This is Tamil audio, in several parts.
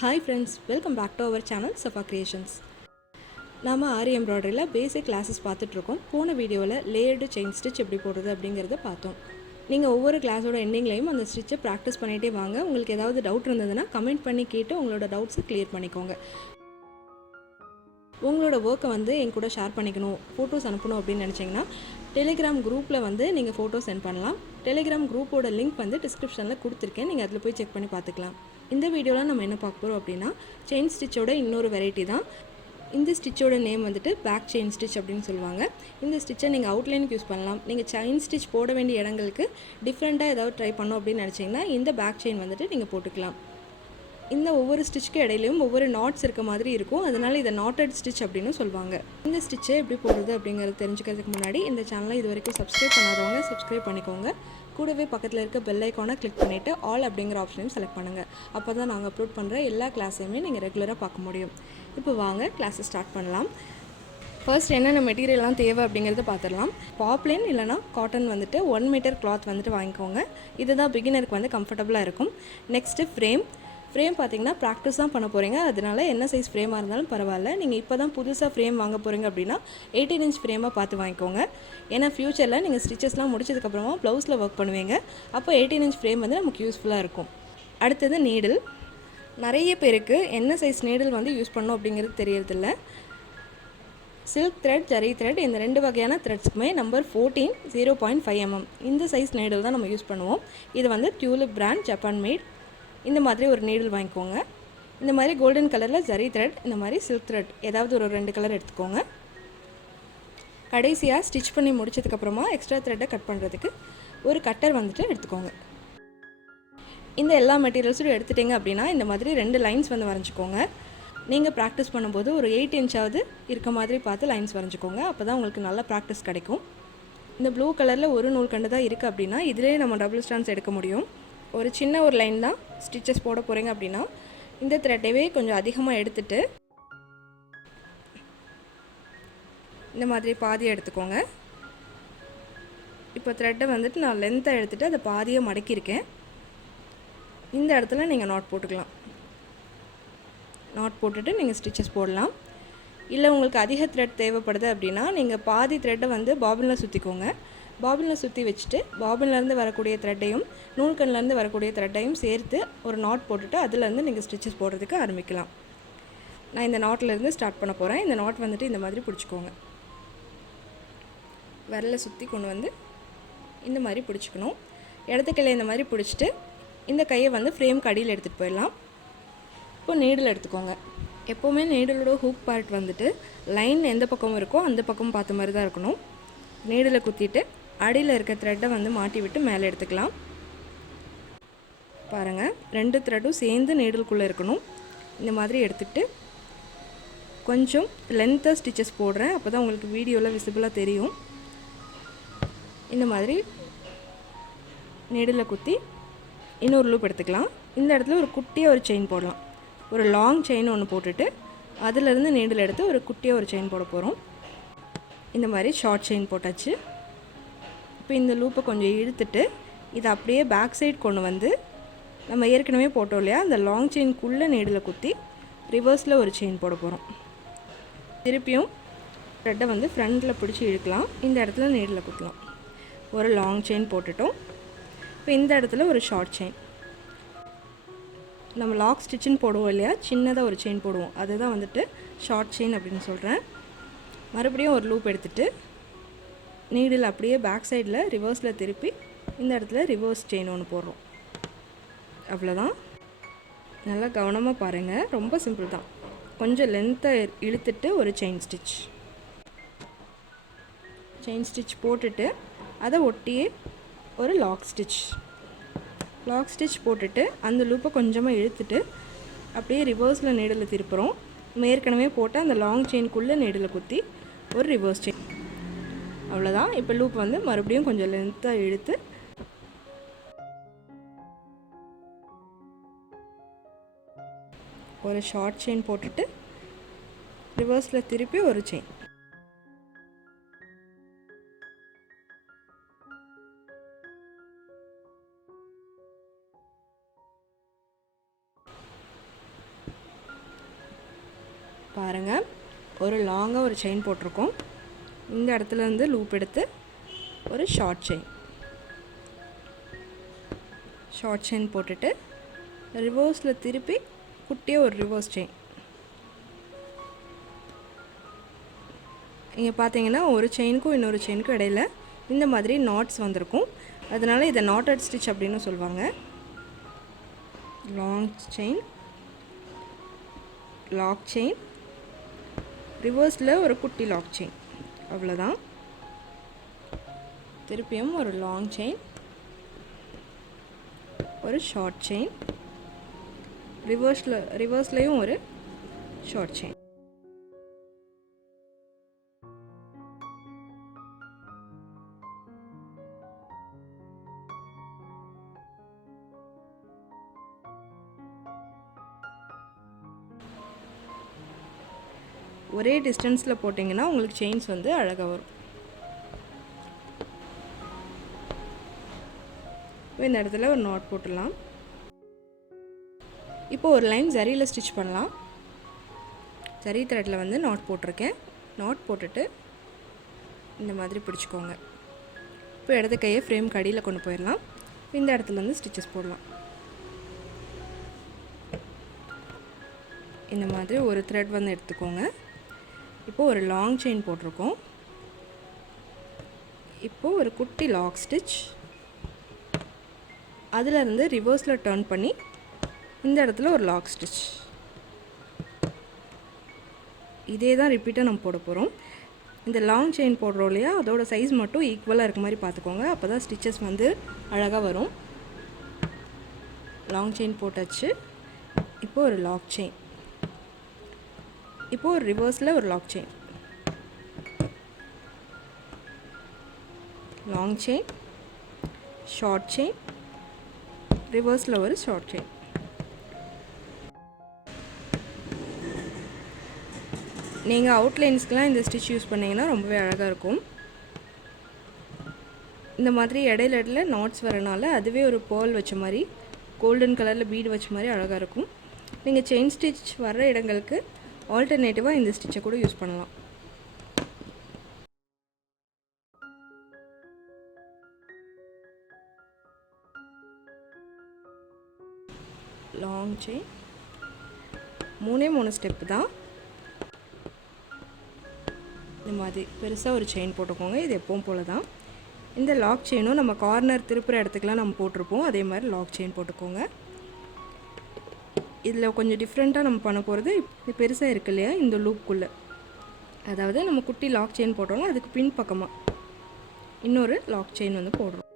Hi friends, welcome back to our channel Safa Creations. நாம ஆரி எம்ப்ராய்டரியில் பேசிக் கிளாஸஸ் பார்த்துட்ருக்கோம். போன வீடியோவில் லேயர்டு செயின் ஸ்டிச் எப்படி போடுறது அப்படிங்கிறத பார்த்தோம். நீங்கள் ஒவ்வொரு கிளாஸோட எண்டிங்லேயும் அந்த ஸ்டிச்சை ப்ராக்டிஸ் பண்ணிகிட்டே வாங்க. உங்களுக்கு ஏதாவது டவுட் இருந்ததுன்னா கமெண்ட் பண்ணி கேட்டு உங்களோட டவுட்ஸை கிளியர் பண்ணிக்கோங்க. உங்களோட ஒர்க்கை என் கூட ஷேர் பண்ணிக்கணும், ஃபோட்டோஸ் அனுப்பணும் அப்படின்னு நினச்சிங்கன்னா டெலிகிராம் குரூப்பில் நீங்கள் ஃபோட்டோ சென்ட் பண்ணலாம். டெலிகிராம் குரூப்போட லிங்க் டிஸ்கிரிப்ஷனில் கொடுத்துருக்கேன். நீங்கள் அதில் போய் செக் பண்ணி பார்த்துக்கலாம். இந்த வீடியோவில் நம்ம என்ன பார்க்க போகிறோம் அப்படின்னா செயின் ஸ்டிச்சோட இன்னொரு வெரைட்டி தான். இந்த ஸ்டிச்சோட நேம் பேக் செயின் ஸ்டிச் அப்படின்னு சொல்லுவாங்க. இந்த ஸ்டிச்சை நீங்கள் அவுட்லைனுக்கு யூஸ் பண்ணலாம். நீங்கள் செயின் ஸ்டிச் போட வேண்டிய இடங்களுக்கு டிஃப்ரெண்ட்டாக ஏதாவது ட்ரை பண்ணோம் அப்படின்னு நினச்சிங்கன்னா இந்த பேக் செயின் நீங்கள் போட்டுக்கலாம். இந்த ஒவ்வொரு ஸ்டிச்சுக்கு இடையிலையும் ஒவ்வொரு நாட்ஸ் இருக்க மாதிரி இருக்கும். அதனால் இதை நாட்டட் ஸ்டிச் அப்படின்னு சொல்லுவாங்க. இந்த ஸ்டிச்சை எப்படி போடுறது அப்படிங்கிறத தெரிஞ்சுக்கிறதுக்கு முன்னாடி இந்த சேனலை இது வரைக்கும் சப்ஸ்கிரைப் பண்ணாதவங்க சப்ஸ்கிரைப் பண்ணிக்கோங்க. கூடவே பக்கத்தில் இருக்க பெல் ஐக்கானை கிளிக் பண்ணிவிட்டு ஆல் அப்படிங்கிற ஆப்ஷனையும் செலக்ட் பண்ணுங்கள். அப்போ தான் நாங்கள் அப்லோட் பண்ணுற எல்லா கிளாஸையுமே நீங்கள் ரெகுலராக பார்க்க முடியும். இப்போ வாங்க கிளாஸை ஸ்டார்ட் பண்ணலாம். ஃபர்ஸ்ட் என்னென்ன மெட்டீரியல்லாம் தேவை அப்படிங்கிறத பார்த்துடலாம். பாப்லைன் இல்லைனா காட்டன் 1 மீட்டர் கிளாத் வாங்கிக்கோங்க. இதுதான் பிகினருக்கு கம்ஃபர்டபுளாக இருக்கும். நெக்ஸ்ட்டு ஃப்ரேம் பார்த்தீங்கன்னா ப்ராக்டிஸ் தான் பண்ண போகிறீங்க. அதனால என்ன சைஸ் ஃப்ரேமாக இருந்தாலும் பரவாயில்ல. நீங்கள் இப்போ தான் புதுசாக ஃப்ரேம் வாங்க போகிறீங்க அப்படின்னா 18 இன்ச் ஃப்ரேமாக பார்த்து வாங்கிக்கோங்க. ஏன்னா ஃப்யூச்சரில் நீங்கள் ஸ்டிச்சஸ்லாம் முடிச்சதுக்கப்புறமா ப்ளவுஸில் ஒர்க் பண்ணுவீங்க. அப்போ 18 இன்ச் ஃப்ரேம் நமக்கு யூஸ்ஃபுல்லாக இருக்கும். அடுத்தது நீடில். நிறைய பேருக்கு என்ன சைஸ் நீடில் யூஸ் பண்ணணும் அப்படிங்கிறது தெரியறதில்ல. சில்க் த்ரெட், ஜரி த்ரெட் இந்த 2 வகையான த்ரெட்ஸ்க்குமே நம்பர் 14 0.5 mm இந்த சைஸ் நீடில் தான் நம்ம யூஸ் பண்ணுவோம். இது டியூலிப் பிராண்ட், ஜப்பான் மேட். இந்த மாதிரி ஒரு நீடில் வாங்கிக்கோங்க. இந்த மாதிரி கோல்டன் கலரில் ஜரி த்ரெட், இந்த மாதிரி சில்க் த்ரெட் ஏதாவது ஒரு 2 கலர் எடுத்துக்கோங்க. கடைசியாக ஸ்டிச் பண்ணி முடிச்சதுக்கப்புறமா எக்ஸ்ட்ரா த்ரெட்டை கட் பண்ணுறதுக்கு ஒரு கட்டர் எடுத்துக்கோங்க. இந்த எல்லா மெட்டீரியல்ஸும் எடுத்துட்டிங்க அப்படின்னா இந்த மாதிரி 2 லைன்ஸ் வரைஞ்சிக்கோங்க. நீங்கள் ப்ராக்டிஸ் பண்ணும்போது ஒரு 8 இன்ச்சாவது இருக்க மாதிரி பார்த்து லைன்ஸ் வரைஞ்சிக்கோங்க. அப்போ தான் உங்களுக்கு நல்ல ப்ராக்டிஸ் கிடைக்கும். இந்த ப்ளூ கலரில் ஒரு நூல் கண்டு தான் இருக்குது அப்படின்னா இதிலே நம்ம டபுள் ஸ்டான்ஸ் எடுக்க முடியும். ஒரு சின்ன ஒரு லைன் தான் ஸ்டிச்சஸ் போட போகிறீங்க அப்படின்னா இந்த த்ரெட்டையே கொஞ்சம் அதிகமாக எடுத்துகிட்டு இந்த மாதிரி பாதியை எடுத்துக்கோங்க. இப்போ த்ரெட்டை நான் லென்த்தை எடுத்துகிட்டு அதை பாதியை மடக்கியிருக்கேன். இந்த இடத்துல நீங்கள் நாட் போட்டுக்கலாம். நாட் போட்டுட்டு நீங்கள் ஸ்டிச்சஸ் போடலாம். இல்லை உங்களுக்கு அதிக த்ரெட் தேவைப்படுது அப்படின்னா நீங்கள் பாதி த்ரெட்டை பாபினில் சுற்றிக்கோங்க. பாபினில் சுற்றி வச்சுட்டு பாபின்லேருந்து வரக்கூடிய த்ரெட்டையும் நூல்கண்லேருந்து வரக்கூடிய த்ரெட்டையும் சேர்த்து ஒரு நாட் போட்டுட்டு அதிலேருந்து நீங்கள் ஸ்டிச்சஸ் போடுறதுக்கு ஆரம்பிக்கலாம். நான் இந்த நாட்டிலேருந்து ஸ்டார்ட் பண்ண போகிறேன். இந்த நாட் இந்த மாதிரி பிடிச்சிக்கோங்க. விரலை சுற்றி கொண்டு இந்த மாதிரி பிடிச்சிக்கணும். இடத்துக்கையில் இந்த மாதிரி பிடிச்சிட்டு இந்த கையை ஃப்ரேம்க்கு அடியில் எடுத்துகிட்டு போயிடலாம். இப்போ நீடில் எடுத்துக்கோங்க. எப்போவுமே நீடிலோட ஹூக் பார்ட் லைன் எந்த பக்கம் இருக்கோ அந்த பக்கம் பார்த்த மாதிரி தான் இருக்கணும். நீடில் குத்திட்டு அடியில் இருக்க த்ரெட்டை மாட்டி விட்டு மேலே எடுத்துக்கலாம். பாருங்கள், 2 த்ரெட்டும் சேர்ந்து நீடிலுக்குள்ளே இருக்கணும். இந்த மாதிரி எடுத்துகிட்டு கொஞ்சம் லென்த்தாக ஸ்டிச்சஸ் போடுறேன். அப்போ தான் உங்களுக்கு வீடியோவில் விசிபிளாக தெரியும். இந்த மாதிரி நீடில் குத்தி இன்னொரு லூப் எடுத்துக்கலாம். இந்த இடத்துல ஒரு குட்டியாக ஒரு செயின் போடலாம். ஒரு லாங் செயின் ஒன்று போட்டுட்டு அதிலேருந்து நீடில் எடுத்து ஒரு குட்டியாக ஒரு செயின் போட போகிறோம். இந்த மாதிரி ஷார்ட் செயின் போட்டாச்சு. இப்போ இந்த லூப்பை கொஞ்சம் இழுத்துட்டு இதை அப்படியே பேக் சைடு கொண்டு நம்ம ஏற்கனவே போட்டோம் இல்லையா அந்த லாங் செயின்குள்ளே நீடில் குத்தி ரிவர்ஸில் ஒரு செயின் போட போகிறோம். திருப்பியும் த்ரெட்டை ஃப்ரண்டில் பிடிச்சி இழுக்கலாம். இந்த இடத்துல நீடில் குத்தலாம். ஒரு லாங் செயின் போட்டுட்டோம். இப்போ இந்த இடத்துல ஒரு ஷார்ட் செயின். நம்ம லாக் ஸ்டிச்சுன்னு போடுவோம் இல்லையா, சின்னதாக ஒரு செயின் போடுவோம், அதுதான் ஷார்ட் செயின் அப்படின்னு சொல்கிறேன். மறுபடியும் ஒரு லூப் எடுத்துகிட்டு நீடில் அப்படியே பேக் சைடில் ரிவர்ஸில் திருப்பி இந்த இடத்துல ரிவர்ஸ் செயின் ஒன்று போடுறோம். அவ்வளோதான். நல்லா கவனமாக பாருங்கள். ரொம்ப சிம்பிள் தான். கொஞ்சம் லென்த்தை இழுத்துட்டு ஒரு செயின் ஸ்டிச் போட்டுட்டு அதை ஒட்டியே ஒரு லாக் ஸ்டிச் போட்டுட்டு அந்த லூப்பை கொஞ்சமாக இழுத்துட்டு அப்படியே ரிவர்ஸில் நீடில் திருப்புறோம். ஏற்கனவே போட்டு அந்த லாங் செயின்குள்ளே நீடில் குத்தி ஒரு ரிவர்ஸ் செயின். அவ்வளோதான். இப்போ லூப் மறுபடியும் கொஞ்சம் லென்த்தாக இழுத்து ஒரு ஷார்ட் செயின் போட்டுட்டு ரிவர்ஸில் திருப்பி ஒரு செயின். பாருங்கள், ஒரு லாங்காக ஒரு செயின் போட்டிருக்கோம். இந்த இடத்துல இருந்து லூப் எடுத்து ஒரு ஷார்ட் செயின் போட்டுட்டு ரிவர்ஸில் திருப்பி குட்டியாக ஒரு ரிவர்ஸ் செயின். இங்கே பார்த்தீங்கன்னா ஒரு செயினுக்கும் இன்னொரு செயினுக்கும் இடையில இந்த மாதிரி நாட்ஸ் வந்திருக்கும். அதனால் இதை நாட்டட் ஸ்டிச் அப்படின்னு சொல்லுவாங்க. லாங் செயின், லாக் செயின், ரிவர்ஸில் ஒரு குட்டி லாக் செயின், அவ்வளோதான். திருப்பியும் ஒரு லாங் செயின், ஒரு ஷார்ட் செயின், ரிவர்ஸ்லேயும் ஒரு ஷார்ட் செயின். ஒரே டிஸ்டன்ஸில் போட்டிங்கன்னா உங்களுக்கு செயின்ஸ் வந்து அழகாக வரும். இந்த இடத்துல ஒரு நாட் போட்டுடலாம். இப்போ ஒரு லைன் ஜரியில் ஸ்டிச் பண்ணலாம். ஜரி த்ரெட்டில் வந்து நாட் போட்டிருக்கேன். நாட் போட்டுட்டு இந்த மாதிரி பிடிச்சிக்கோங்க. இப்போ இடது கையை ஃப்ரேம் கடியில் கொண்டு போயிடலாம். இந்த இடத்துல வந்து ஸ்டிச்சஸ் போடலாம். இந்த மாதிரி ஒரு த்ரெட் வந்து எடுத்துக்கோங்க. இப்போது ஒரு லாங் செயின் போட்டிருக்கோம். இப்போது ஒரு குட்டி லாக் ஸ்டிச், அதிலிருந்து ரிவர்ஸில் டர்ன் பண்ணி இந்த இடத்துல ஒரு லாக் ஸ்டிச். இதே தான் ரிப்பீட்டாக நம்ம போட போகிறோம். இந்த லாங் செயின் போடுறோம் இல்லையா, அதோட சைஸ் மட்டும் ஈக்குவலாக இருக்க மாதிரி பார்த்துக்கோங்க. அப்போ தான் ஸ்டிச்சஸ் வந்து அழகாக வரும். லாங் செயின் போட்டாச்சு. இப்போது ஒரு லாக் செயின், இப்போது ஒரு ரிவர்ஸில் ஒரு lock chain, long chain, short chain, ரிவர்ஸில் ஒரு ஷார்ட் செயின். நீங்கள் அவுட்லைன்ஸ்க்கெலாம் இந்த ஸ்டிச் யூஸ் பண்ணிங்கன்னா ரொம்பவே அழகாக இருக்கும். இந்த மாதிரி இடையில நாட்ஸ் வரனால அதுவே ஒரு பேர்ல் வச்ச மாதிரி, கோல்டன் கலரில் பீடு வச்ச மாதிரி அழகாக இருக்கும். நீங்கள் செயின் ஸ்டிச் வர்ற இடங்களுக்கு ஆல்டர்னேட்டிவாக இந்த ஸ்டிச்சை கூட யூஸ் பண்ணலாம். லாங் செயின், 3 ஸ்டெப்பு தான். இந்த மாதிரி பெருசாக ஒரு செயின் போட்டுக்கோங்க. இது எப்பவும் போல தான். இந்த லாக் செயினும் நம்ம கார்னர் திருப்புற இடத்துக்குலாம் நம்ம போட்டிருப்போம். அதே மாதிரி லாக் செயின் போட்டுக்கோங்க. இதில் கொஞ்சம் டிஃப்ரெண்ட்டாக நம்ம பண்ண போகிறது, இது பெருசாக இருக்கு இல்லையா இந்த லூப்புக்குள்ளே, அதாவது நம்ம குட்டி லாக் செயின் போட்டோம்னா அதுக்கு பின் பக்கமாக இன்னொரு லாக் செயின் வந்து போடுறோம்.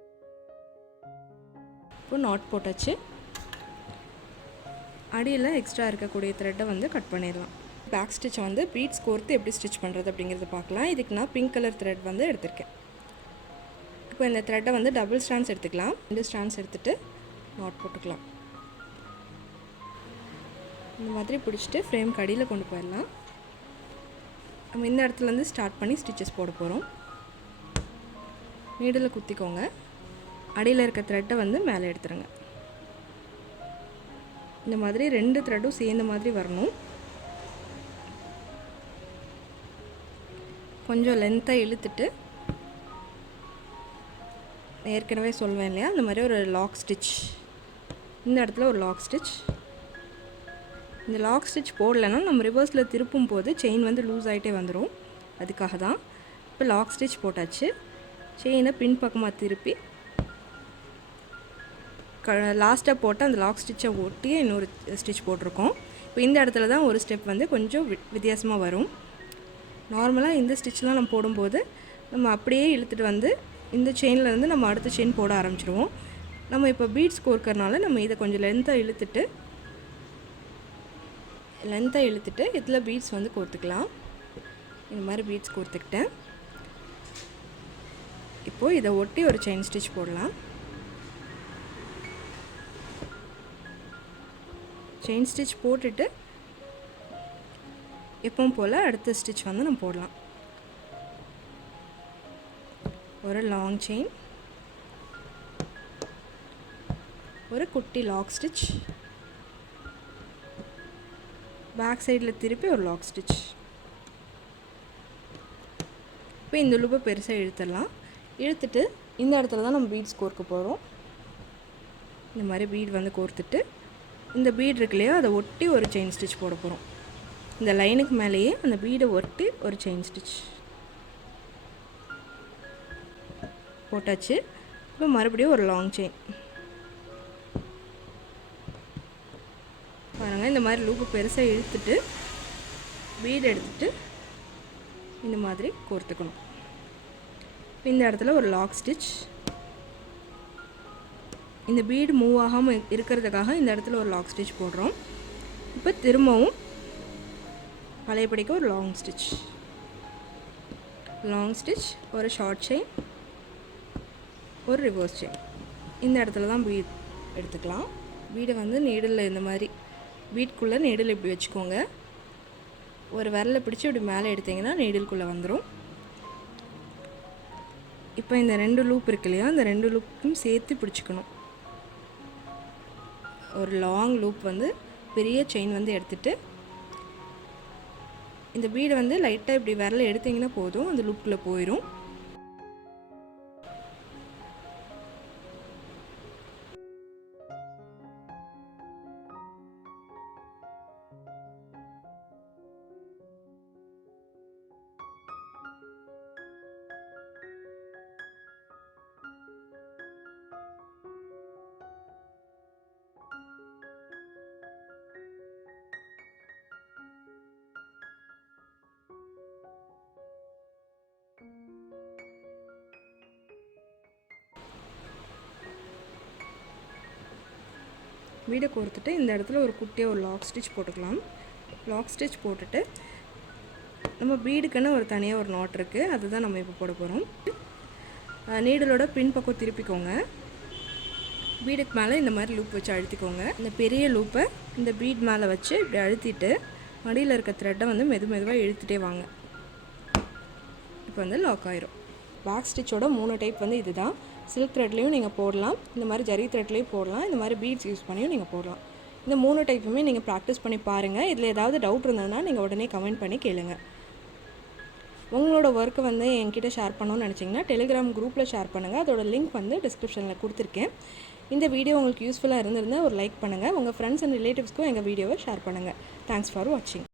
இப்போ நாட் போட்டாச்சு. அடியில் எக்ஸ்ட்ரா இருக்கக்கூடிய த்ரெட்டை வந்து கட் பண்ணிடலாம். பேக் ஸ்டிச்சை வந்து பீட்ஸ் கோர்த்து எப்படி ஸ்டிச் பண்ணுறது அப்படிங்கிறத பார்க்கலாம். இதுக்கு நான் பிங்க் கலர் த்ரெட் வந்து எடுத்திருக்கேன். இப்போ இந்த த்ரெட்டை வந்து டபுள் ஸ்ட்ராண்ட்ஸ் எடுத்துக்கலாம். 2 ஸ்ட்ராண்ட்ஸ் எடுத்துகிட்டு நாட் போட்டுக்கலாம். இந்த மாதிரி பிடிச்சிட்டு ஃப்ரேம் கடியில் கொண்டு போயிடலாம். நம்ம இந்த இடத்துலேருந்து ஸ்டார்ட் பண்ணி ஸ்டிச்சஸ் போட போகிறோம். நீடில் குத்திக்கோங்க. அடியில் இருக்க த்ரெட்டை வந்து மேலே எடுத்துருங்க. இந்த மாதிரி 2 த்ரெட்டும் சேர்ந்த மாதிரி வரணும். கொஞ்சம் லென்த்தாக இழுத்துட்டு, ஏற்கனவே சொல்வேன் இல்லையா, அந்த மாதிரி ஒரு லாக் ஸ்டிச், இந்த இடத்துல ஒரு லாக் ஸ்டிச். இந்த லாக் ஸ்டிச் போடலைன்னா நம்ம ரிவர்ஸில் திருப்பும் போது செயின் வந்து லூஸ் ஆகிட்டே வந்துடும். அதுக்காக தான். இப்போ லாக் ஸ்டிச் போட்டாச்சு. செயினை பின்பக்கமாக திருப்பி லாஸ்ட்டாக போட்டு அந்த லாக் ஸ்டிச்சை ஒட்டியே இன்னொரு ஸ்டிச் போட்டிருக்கோம். இப்போ இந்த இடத்துல தான் ஒரு ஸ்டெப் வந்து கொஞ்சம் வித்தியாசமாக வரும். நார்மலாக இந்த ஸ்டிச்லாம் நம்ம போடும்போது நம்ம அப்படியே இழுத்துட்டு வந்து இந்த செயின்லேருந்து நம்ம அடுத்த செயின் போட ஆரம்பிச்சிடுவோம். நம்ம இப்போ பீட்ஸ் கோர்க்கறனால நம்ம இதை கொஞ்சம் லென்த்தாக இழுத்துட்டு இதில் பீட்ஸ் வந்து கோர்த்துக்கலாம். இந்த மாதிரி பீட்ஸ் கோர்த்துக்கிட்டேன். இப்போது இதை ஒட்டி ஒரு செயின் ஸ்டிச் போடலாம். செயின் ஸ்டிச் போட்டுட்டு எப்பவும் போல் அடுத்த ஸ்டிச் வந்து நம்ம போடலாம். ஒரு லாங் செயின், ஒரு குட்டி லாக் ஸ்டிச், பேக் சைடில் திருப்பி ஒரு லாக் ஸ்டிச். இப்போ இந்த லூப்பை பெருசாக இழுத்துடலாம். இழுத்துட்டு இந்த இடத்துல தான் நம்ம பீட்ஸ் கோர்க்க போகிறோம். இந்த மாதிரி பீட் வந்து கோர்த்துட்டு இந்த பீட் இருக்கு இல்லையா, அதை ஒட்டி ஒரு செயின் ஸ்டிச் போட போகிறோம். இந்த லைனுக்கு மேலேயே அந்த பீடை ஒட்டி ஒரு செயின் ஸ்டிச் போட்டாச்சு. இப்போ மறுபடியும் ஒரு லாங் செயின் பாருங்கள். இந்த மாதிரி லூப்பு பெருசாக இழுத்துட்டு பீட் எடுத்துகிட்டு இந்த மாதிரி கோர்த்துக்கணும். இந்த இடத்துல ஒரு லாக் ஸ்டிச். இந்த பீடு மூவ் ஆகாமல் இருக்கிறதுக்காக இந்த இடத்துல ஒரு லாக் ஸ்டிச் போடுறோம். இப்போ திரும்பவும் பழையபடிக்கு ஒரு லாங் ஸ்டிச், ஒரு ஷார்ட் செயின், ஒரு ரிவர்ஸ் செயின். இந்த இடத்துல தான் பீட் எடுத்துக்கலாம். பீடை வந்து நீடில் இந்த மாதிரி பீட்குள்ளே நீடில் இப்படி வச்சுக்கோங்க. ஒரு விரலை பிடிச்சி இப்படி மேலே எடுத்திங்கன்னா நீடில்குள்ளே வந்துடும். இப்போ இந்த 2 லூப் இருக்கு இல்லையா, அந்த 2 லூப்பும் சேர்த்து பிடிச்சிக்கணும். ஒரு லாங் லூப் வந்து பெரிய செயின் வந்து எடுத்துகிட்டு இந்த பீடை வந்து லைட்டாக இப்படி விரல எடுத்திங்கன்னா போதும், அந்த லூப்புக்குள்ளே போயிடும். பீடை கோர்த்துட்டு இந்த இடத்துல ஒரு குட்டியாக ஒரு லாக் ஸ்டிச் போட்டுக்கலாம். லாக் ஸ்டிச் போட்டுட்டு நம்ம பீடுக்குன்னு ஒரு தனியாக ஒரு நாட் இருக்குது, அதுதான் நம்ம இப்போ போட போகிறோம். நீடலோட பின்பக்கம் திருப்பிக்கோங்க. பீடுக்கு மேலே இந்த மாதிரி லூப் வச்சு அழுத்திக்கோங்க. இந்த பெரிய லூப்பை இந்த பீட் மேலே வச்சு இப்படி அழுத்திட்டு மடியில் இருக்க த்ரெட்டை வந்து மெதுவாக இழுத்துட்டே வாங்க. இப்போ வந்து லாக் ஆயிரும். பேக் ஸ்டிச்சோட 3 டைப் வந்து இதுதான். சில்க் த்ரெட்லேயும் நீங்கள் போடலாம், இந்த மாதிரி ஜரி த்ரெட்லேயும் போடலாம், இந்த மாதிரி பீட்ஸ் யூஸ் பண்ணியும் நீங்கள் போடலாம். இந்த 3 டைப்புமே நீங்கள் ப்ராக்டிஸ் பண்ணி பாருங்கள். இதில் ஏதாவது டவுட் இருந்ததுன்னா நீங்கள் உடனே கமெண்ட் பண்ணி கேளுங்க. உங்களோட ஒர்க்கை வந்து என்கிட்ட ஷேர் பண்ணணும்னு நினச்சிங்கன்னா டெலிகிராம் குரூப்பில் ஷேர் பண்ணுங்கள். அதோட லிங்க் வந்து டிஸ்கிரிப்ஷனில் கொடுத்துருக்கேன். இந்த வீடியோ உங்களுக்கு யூஸ்ஃபுல்லாக இருந்திருந்தால் ஒரு லைக் பண்ணுங்கள். உங்கள் ஃப்ரெண்ட்ஸ் அண்ட் ரிலேட்டிவ்ஸ்க்கும் எங்கள் வீடியோவை ஷேர் பண்ணுங்கள். தேங்க்ஸ் ஃபார் வாட்சிங்.